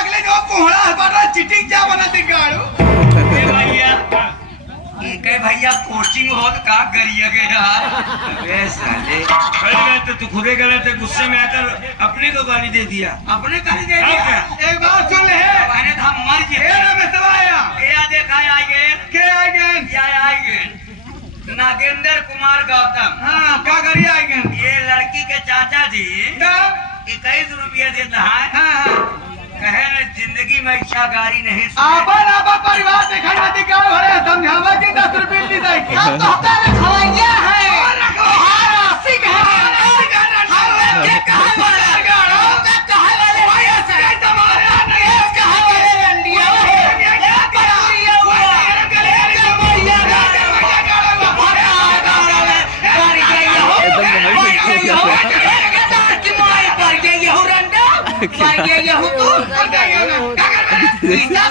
अगले जो कोहड़ा हमारा चिटिंग क्या बना दिखाड़ो भैया इनके भैया कोचिंग हो का करिए के यार अबे साले खड़े गए तो तू खुदे गए थे गुस्से में आकर अपने को गाली दे दिया अपने गाली दे दिया एक बात सुन ले मैंने था मर गया ए मैं सब आया क्या देखा आएगे नागेंद्र कुमार गौतम हाँ क्या करिए आएगे ये लड़की के चाचा जी 21 रुपये देता है कहे न जिंदगी में इच्छा गाड़ी नहीं आपन परिवार देखा समझावा के 10 रुपये ली जाएगी तो खवाइया है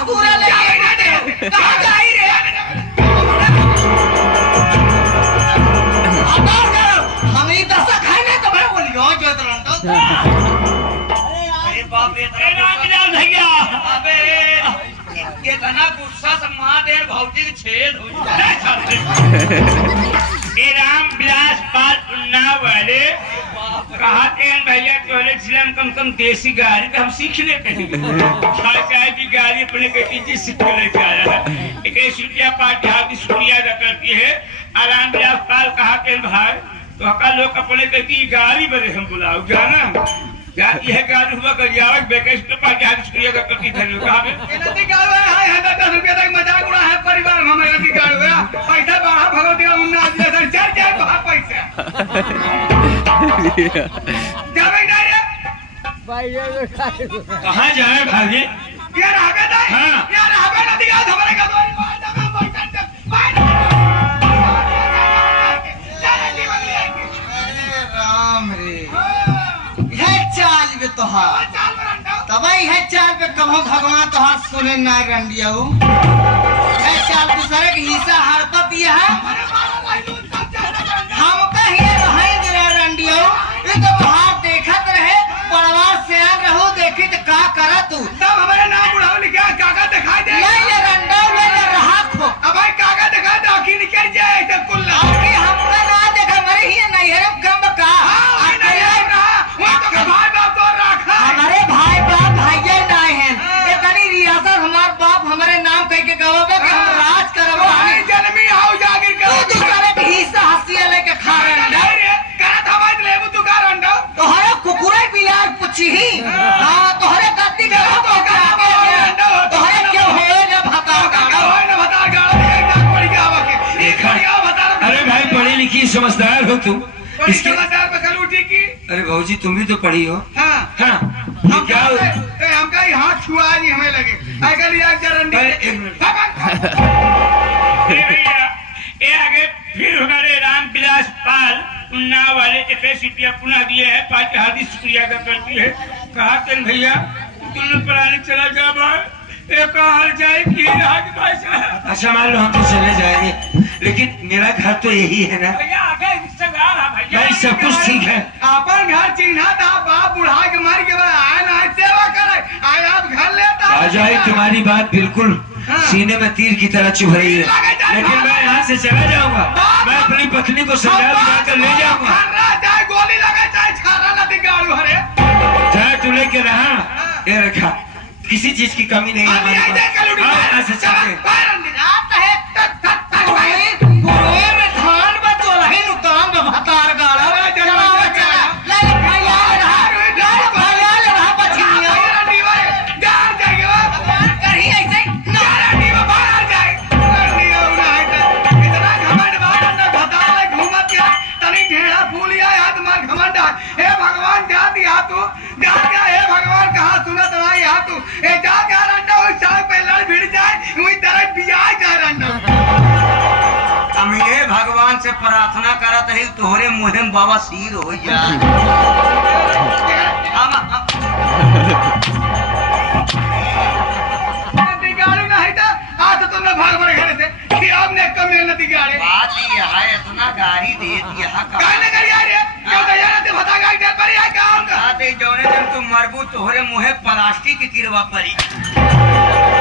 पूरा हमें दसा खाए ना तो मैं बोलियो जो अरे बाप रे भैया अबे ये तना गुस्सा से मार दे भौजी के छेद हो जाए ये राम विलास पाल उन्नाव वाले कहते हैं भैया टॉयलेट जिला में कम कम देसी गाड़ी तो हम सीख लेते हैं चाय की गाड़ी अपने बेटी जी सीख लेके आया है 21 रुपया पाठ शुक्रिया अदा करती है आराम विलास पाल कहते हैं भाई तो हका लोग अपने बेटी गाड़ी बड़े हम बुलाओ जाना यह गाड़ी हुआ कर जाओ बेकेश तो पाठ शुक्रिया अदा करती है कहा है 10 रुपया तक मजाक उड़ा है परिवार में हमारे की गाड़ी हुआ पैसा बाहर भगवती का मुन्ना जैसा चल जाए बाहर पैसा कहाँ जाए भाभी यार आगे हाँ यार आगे नदी का हमारे का राम रे है चाल पे तोहार तबाई है चाल पे कभो भगवान तोहार सुने ना रंडिया हो है चाल दूसरे के हिस्सा हड़पा पिया है हम कहिए रहे जरा रंडिया ये तो बाहर देखत रहे परिवार से आ रहो देखी तो का करा तू तब हमारे नाम बुढ़ाओ लिखा काका दिखाई दे ले ले रंडा ले ले रहा खो अब भाई काका दिखा दे आखी निकल जाए सब कुल्ला आखी हमका ना देखा मरे ही नहीं है कम का हां नहीं है ना वो तो भाई बाप तो रखा हमारे भाई बाप भैया नहीं है ये तनी रियासत हमार बाप हमारे नाम कह के गवावे कि हम राज करब भाई जन्मी आओ जागिर कर तू करे हिस्सा हसिया लेके खा रंडा करत हमार लेबू तू का रंडा तोहरे कुकुरे बिलार पूछी ही हां तोहरे गद्दी का तोहरे क्यों होए ना भता होए ना भता गाड़ा एक पड़ी के आवा के ई खड़िया भता अरे भाई पढ़ी लिखी समझदार हो तू इसके समझदार पे कल उठी की अरे भौजी तुम भी तो पढ़ी हो हां हां हम क्या हमका हाथ छुआ नहीं हमें लगे अगर यार जरंडी एक मिनट ये आगे फिर हमारे राम विलास पाल उन्नाव वाले 21 रुपया पुनः दिए हैं पाँच हार्दिक शुक्रिया अदा करती है कहा तेन भैया तुम पढ़ाने चला जा भाई हाल जाए कि भाई अच्छा मान लो हम तो चले जाएंगे लेकिन मेरा घर तो यही है ना भैया आगे भाई सब कुछ ठीक है अपन घर चिन्हा था बाप बुढ़ा के मर के आए ना सेवा करे आए आप घर लेता आ जाए तुम्हारी बात बिल्कुल सीने में तीर की तरह चुभ रही है लेकिन मैं यहाँ से चला जाऊंगा मैं अपनी पत्नी को समझा कर ले जाऊंगा चाहे गोली लगा चाहे छारा न दिगाड़ू हरे चाहे तू लेके रहा ये रखा किसी चीज की कमी नहीं है ऐसे चलते भगवान से प्रार्थना करत है तोहरे मुहे में बाबा सीर हो जाए नहीं था आज तुमने भाग बड़े घर से कि आप देख कर मेहनत गाड़ी बात ये है इतना गाड़ी दे दिया का कहने कर यार ये क्यों दया ते बता गाड़ी दे पर यार काम का आते जौने दिन तू मरबू तोहरे मुहे प्लास्टिक की किरवा पड़ी